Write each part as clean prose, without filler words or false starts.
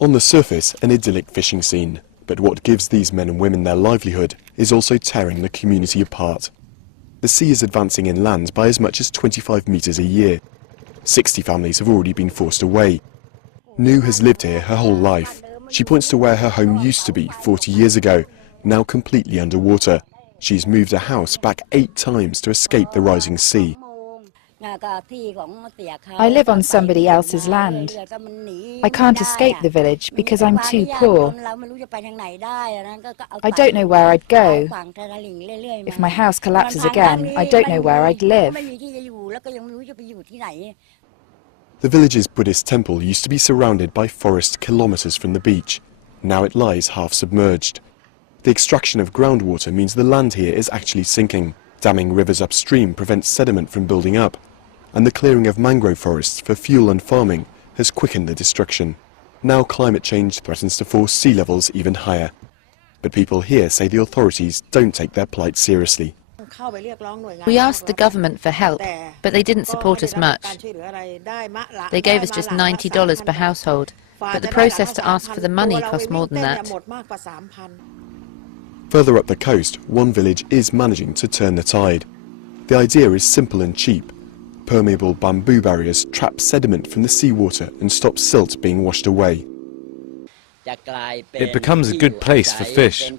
On the surface, an idyllic fishing scene, but what gives these men and women their livelihood is also tearing the community apart. The sea is advancing inland by as much as 25 metres a year. 60 families have already been forced away. Nu has lived here her whole life. She points to where her home used to be 40 years ago, now completely underwater. She's moved her house back 8 times to escape the rising sea. I live on somebody else's land. I can't escape the village because I'm too poor. I don't know where I'd go. If my house collapses again, I don't know where I'd live. The village's Buddhist temple used to be surrounded by forest kilometres from the beach. Now it lies half submerged. The extraction of groundwater means the land here is actually sinking. Damming rivers upstream prevents sediment from building up, and the clearing of mangrove forests for fuel and farming has quickened the destruction. Now climate change threatens to force sea levels even higher. But people here say the authorities don't take their plight seriously. We asked the government for help, but they didn't support us much. They gave us just $90 per household, but the process to ask for the money cost more than that. Further up the coast, one village is managing to turn the tide. The idea is simple and cheap. Permeable bamboo barriers trap sediment from the seawater and stop silt being washed away. It becomes a good place for fish.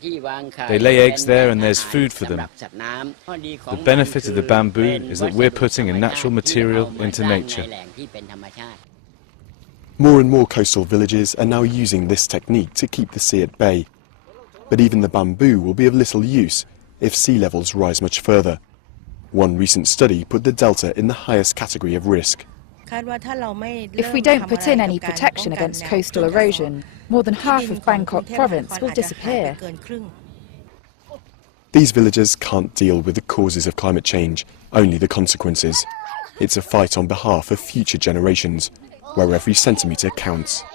They lay eggs there and there's food for them. The benefit of the bamboo is that we're putting a natural material into nature. More and more coastal villages are now using this technique to keep the sea at bay. But even the bamboo will be of little use if sea levels rise much further. One recent study put the delta in the highest category of risk. If we don't put in any protection against coastal erosion, more than half of Bangkok province will disappear. These villagers can't deal with the causes of climate change, only the consequences. It's a fight on behalf of future generations, where every centimetre counts.